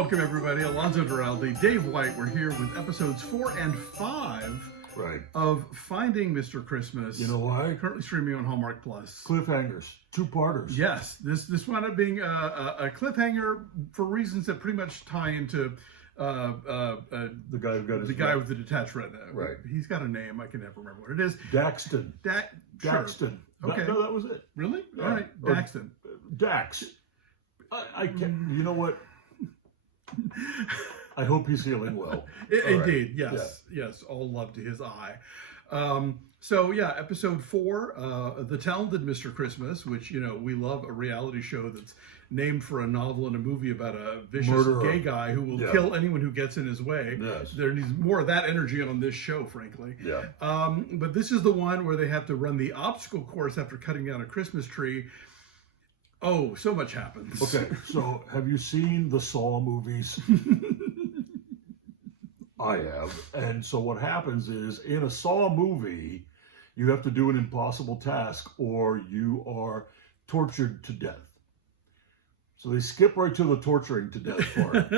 welcome everybody. Alonso, Duralde, Dave White. We're here with episodes 4 and 5 of Finding Mr. Christmas. You know why? Currently streaming on Hallmark Plus. Cliffhangers, two-parters. Yes, this wound up being a cliffhanger for reasons that pretty much tie into the guy who got his guy with the detached retina. Right. He's got a name. I can never remember what it is. Daxton. Daxton. Okay. No, that was it. Really? Yeah. All right. Daxton. Dax. I can't. You know what? I hope he's healing well. Indeed, right. Yes. All love to his eye. So yeah, episode 4, The Talented Mr. Christmas, which, you know, we love a reality show that's named for a novel and a movie about a vicious murderer, gay guy who will kill anyone who gets in his way. Yes. There needs more of that energy on this show, frankly. Yeah. But this is the one where they have to run the obstacle course after cutting down a Christmas tree. Oh, so much happens. Okay, so have you seen the Saw movies? I have. And so what happens is, in a Saw movie, you have to do an impossible task or you are tortured to death. So they skip right to the torturing to death part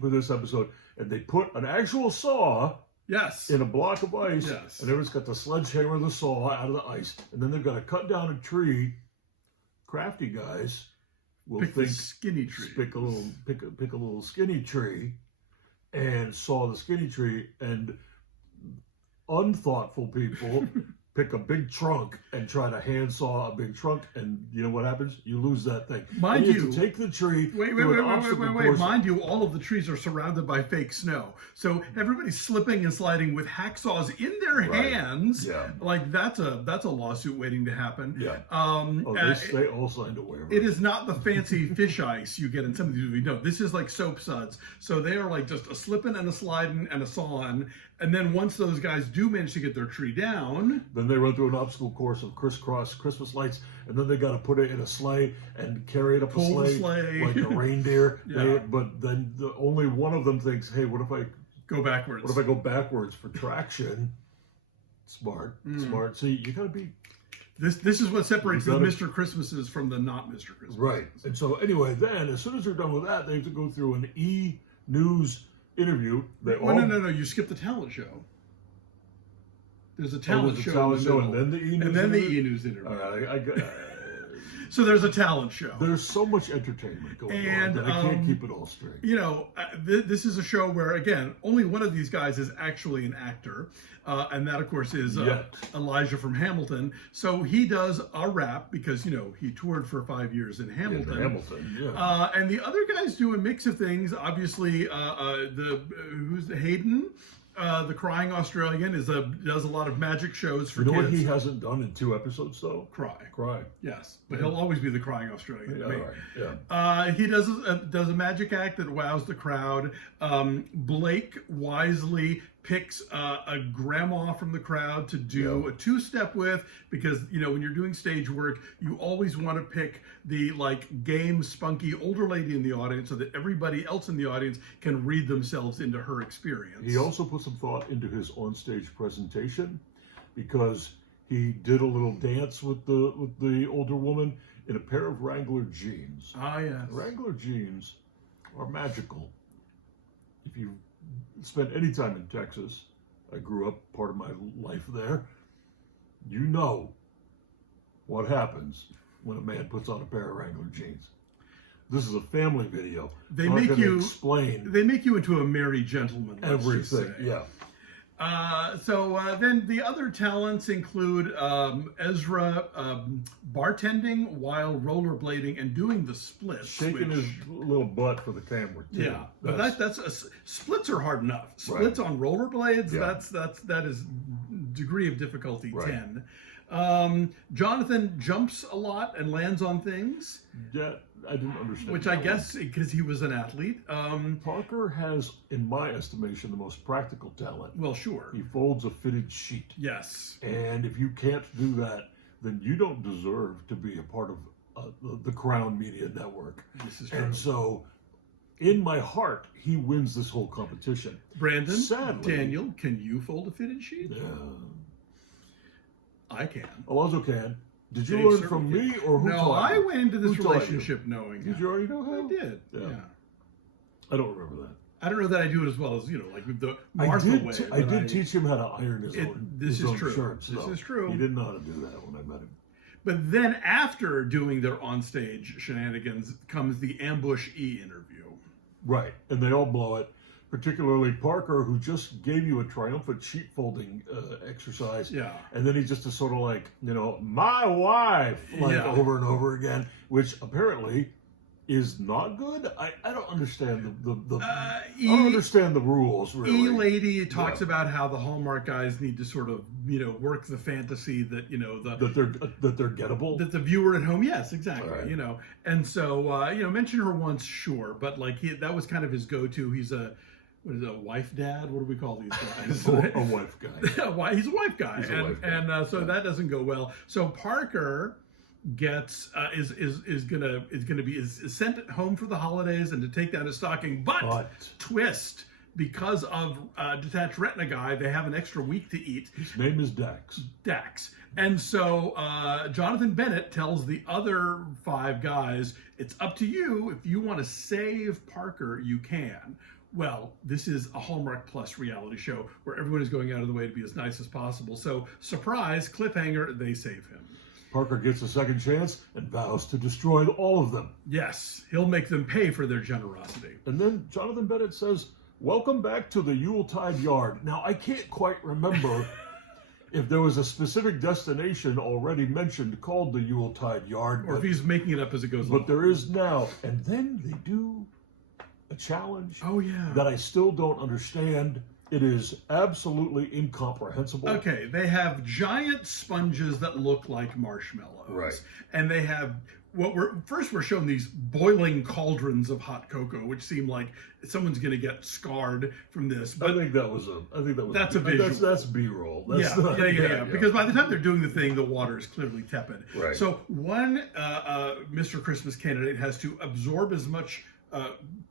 for this episode. And they put an actual saw in a block of ice. Yes. And everyone's got the sledgehammer and the saw out of the ice. And then they've got to cut down a tree. Crafty guys will pick the skinny tree. Pick a little skinny tree and saw the skinny tree, and unthoughtful people pick a big trunk and try to handsaw a big trunk, and you know what happens? You lose that thing. Mind you, have to take the tree. Wait. Mind you, all of the trees are surrounded by fake snow, so everybody's slipping and sliding with hacksaws in their hands. Yeah, like that's a lawsuit waiting to happen. Yeah. They all signed a waiver. It is not the fancy fish ice you get in some of these movies. No, this is like soap suds. So they are like just a slipping and a sliding and a sawing. And then once those guys do manage to get their tree down, then they run through an obstacle course of crisscross Christmas lights, and then they got to put it in a sleigh and carry it up a sleigh like a reindeer. But then only one of them thinks, "Hey, what if I go backwards? What if I go backwards for traction?" Smart. See, you got to be. This is what separates the Mr. Christmases from the not Mr. Christmases. Right. And so anyway, then as soon as they're done with that, they have to go through an E-News interview. No. You skipped the talent show. There's a talent show, and then the E-News interview. All right, so there's a talent show. There's so much entertainment going on that I can't keep it all straight. You know, this is a show where, again, only one of these guys is actually an actor. And that, of course, is Elijah from Hamilton. So he does a rap because, you know, he toured for 5 years in Hamilton. And the other guys do a mix of things. Obviously, who's Hayden? The crying Australian does a lot of magic shows for kids. You know what he hasn't done in 2 episodes, though? Cry. Yes, but he'll always be the crying Australian. He does a magic act that wows the crowd. Blake wisely picks a grandma from the crowd to do a 2-step with, because, you know, when you're doing stage work, you always want to pick the game, spunky older lady in the audience so that everybody else in the audience can read themselves into her experience. He also put some thought into his onstage presentation, because he did a little dance with the older woman in a pair of Wrangler jeans. Ah, yes. Wrangler jeans are magical. If you spent any time in Texas, I grew up part of my life there, you know what happens when a man puts on a pair of Wrangler jeans. This is a family video. They make you into a merry gentleman. Everything, Then the other talents include Ezra bartending while rollerblading and doing the splits. Shaking his little butt for the camera, too. Yeah, but splits are hard enough. Splits on rollerblades, that is degree of difficulty 10. Jonathan jumps a lot and lands on things. Yeah, I didn't understand. Which I guess because he was an athlete. Parker has, in my estimation, the most practical talent. Well, sure. He folds a fitted sheet. Yes. And if you can't do that, then you don't deserve to be a part of the Crown Media Network. This is true. And so, in my heart, he wins this whole competition. Brandon, sadly, Daniel, can you fold a fitted sheet? Yeah. I can. Alonso can. Did you learn from me or who taught you? No, I went into this relationship knowing. Did you already know how? I did. Yeah. I don't remember that. I don't know that I do it as well as, like with the Martha way. I did teach him how to iron his own shirts. This is true. He didn't know how to do that when I met him. But then after doing their onstage shenanigans comes the Ambush E interview. Right. And they all blow it. Particularly Parker, who just gave you a triumphant sheet folding exercise. Yeah. And then he just is sort of like, my wife, over and over again, which apparently is not good. I don't understand I don't understand the rules, really. E-Lady talks about how the Hallmark guys need to sort of, work the fantasy that, that they're gettable. That the viewer at home, yes, exactly, right. And so, mention her once, sure, but that was kind of his go-to. He's a wife dad? What do we call these guys? A wife guy. He's a wife guy. So that doesn't go well. So Parker gets is gonna be sent home for the holidays and to take down his stocking, but twist, because of detached retina guy, they have an extra week to eat. His name is Dax. And so Jonathan Bennett tells the other 5 guys, it's up to you. If you want to save Parker, you can. Well, this is a Hallmark Plus reality show where everyone is going out of the way to be as nice as possible. So, surprise, cliffhanger, they save him. Parker gets a second chance and vows to destroy all of them. Yes, he'll make them pay for their generosity. And then Jonathan Bennett says, welcome back to the Yuletide Yard. Now, I can't quite remember if there was a specific destination already mentioned called the Yuletide Yard. Or if he's making it up as it goes along. But there is now. And then they do a challenge that I still don't understand. It is absolutely incomprehensible. Okay, they have giant sponges that look like marshmallows. Right. And they have we're shown these boiling cauldrons of hot cocoa, which seem like someone's going to get scarred from this. But I think that was that's a visual. That's B-roll. Yeah. Because by the time they're doing the thing, the water is clearly tepid. Right. So one Mr. Christmas candidate has to absorb as much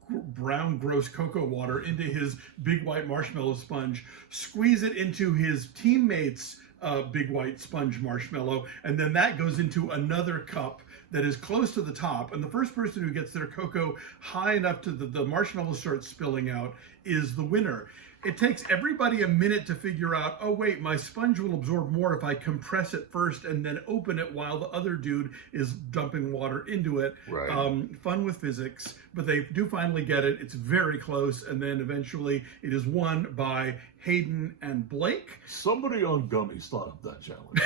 brown gross cocoa water into his big white marshmallow sponge, squeeze it into his teammate's big white sponge marshmallow, and then that goes into another cup that is close to the top, and the first person who gets their cocoa high enough to the marshmallow starts spilling out is the winner. It takes everybody a minute to figure out, oh wait, my sponge will absorb more if I compress it first and then open it while the other dude is dumping water into it. Right. Fun with physics, but they do finally get it. It's very close, and then eventually it is won by Hayden and Blake. Somebody on Gummies thought up that challenge.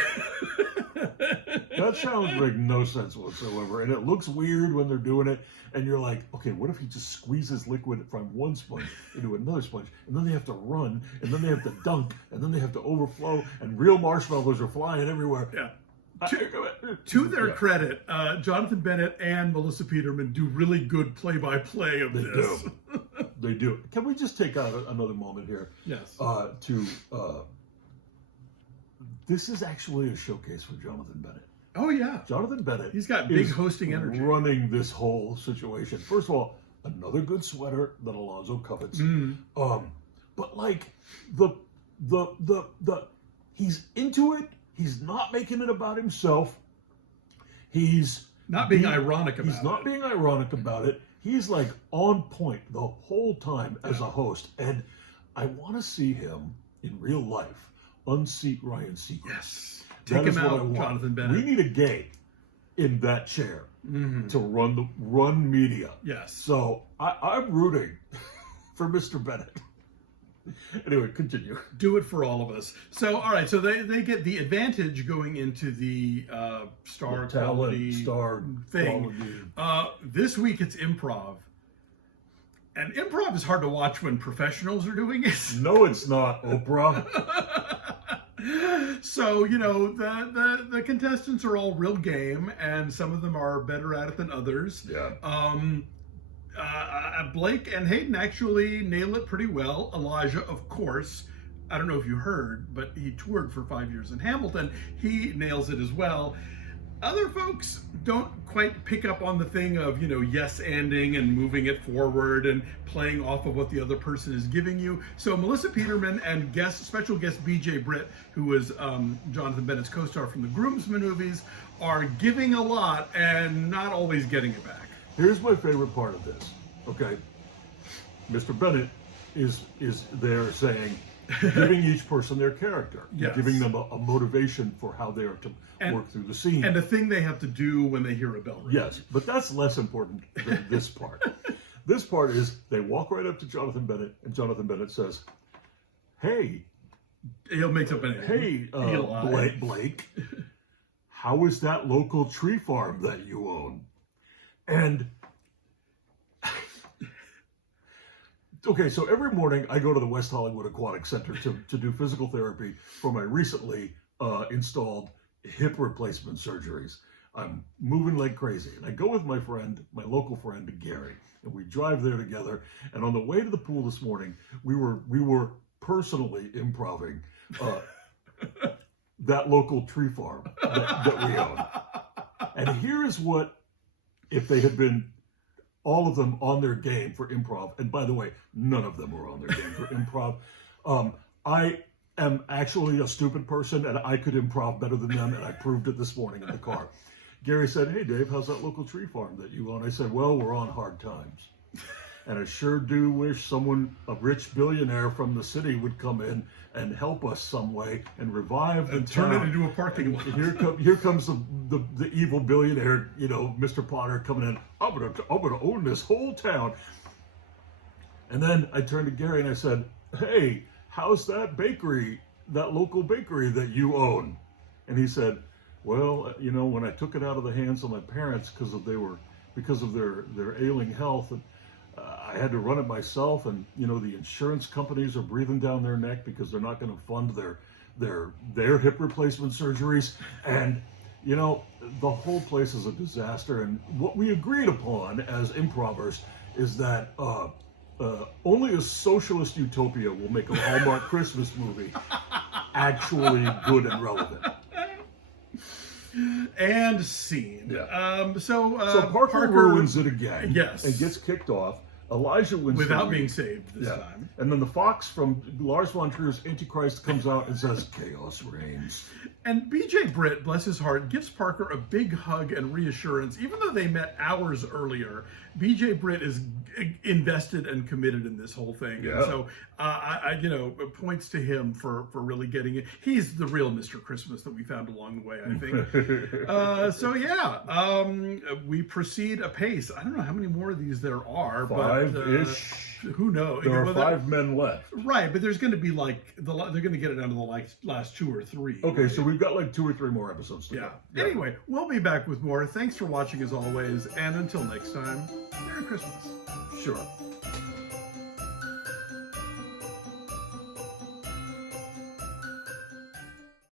That challenge makes no sense whatsoever, and it looks weird when they're doing it, and you're like, okay, what if he just squeezes liquid from one sponge into another sponge, and then they have to run, and then they have to dunk, and then they have to overflow, and real marshmallows are flying everywhere. Yeah. To their credit, Jonathan Bennett and Melissa Peterman do really good play-by-play of this. They do. Can we just take out another moment here? Yes. This is actually a showcase for Jonathan Bennett. Oh, yeah. Jonathan Bennett. He's got big hosting energy. Running this whole situation. First of all, another good sweater that Alonso covets. But like he's into it. He's not making it about himself. He's not being ironic about it. He's not being ironic about it. He's like on point the whole time as a host. And I want to see him in real life unseat Ryan Seacrest. Yes. Take him out, Jonathan Bennett. We need a gay in that chair to run media. Yes. So I'm rooting for Mr. Bennett. Anyway, continue. Do it for all of us. So, all right. So they get the advantage going into the star quality thing. This week it's improv. And improv is hard to watch when professionals are doing it. No, it's not, Oprah. So, the contestants are all real game, and some of them are better at it than others. Yeah. Blake and Hayden actually nail it pretty well. Elijah, of course, I don't know if you heard, but he toured for 5 years in Hamilton. He nails it as well. Other folks don't quite pick up on the thing of, yes-anding and moving it forward and playing off of what the other person is giving you. So Melissa Peterman and special guest BJ Britt, who is Jonathan Bennett's co-star from the Groomsmen movies, are giving a lot and not always getting it back. Here's my favorite part of this, okay? Mr. Bennett is there saying, giving each person their character, Yes. giving them a motivation for how they are to work through the scene. And a thing they have to do when they hear a bell ring. Yes, but that's less important than this part. This part is they walk right up to Jonathan Bennett, and Jonathan Bennett says, "Hey, He'll make up an hey, Blake, how is that local tree farm that you own?" And okay, so every morning I go to the West Hollywood Aquatic Center to do physical therapy for my recently installed hip replacement surgeries. I'm moving like crazy. And I go with my friend, my local friend, Gary, and we drive there together. And on the way to the pool this morning, we were personally improving that local tree farm that we own. And here is what, if they had been all of them on their game for improv, and by the way, none of them were on their game for improv. I am actually a stupid person, and I could improv better than them, and I proved it this morning in the car. Gary said, "Hey, Dave, how's that local tree farm that you own?" I said, "Well, we're on hard times. And I sure do wish someone, a rich billionaire from the city, would come in and help us some way and revive the Turn town." it into a parking lot. Here comes the evil billionaire, Mr. Potter coming in. I'm gonna own this whole town. And then I turned to Gary and I said, "Hey, how's that bakery, that local bakery that you own?" And he said, "Well, when I took it out of the hands of my parents because of their ailing health, and I had to run it myself, and the insurance companies are breathing down their neck because they're not going to fund their hip replacement surgeries, and the whole place is a disaster." And what we agreed upon as improvers is that only a socialist utopia will make a Hallmark Christmas movie actually good and relevant. And scene. Yeah. So Parker ruins it again. Yes. And gets kicked off. Elijah wins without being saved this time. And then the fox from Lars von Trier's Antichrist comes out and says, "Chaos reigns." And BJ Britt, bless his heart, gives Parker a big hug and reassurance. Even though they met hours earlier, BJ Britt is invested and committed in this whole thing. Yeah. And so, it points to him for really getting it. He's the real Mr. Christmas that we found along the way, I think. We proceed apace. I don't know how many more of these there are. Five-ish. Who knows? There are 5 men left. Right, but there's going to be they're going to get it down to the last 2 or 3. Okay, right? So we've got 2 or 3 more episodes to go. Yeah. Anyway, we'll be back with more. Thanks for watching as always, and until next time, Merry Christmas. Sure.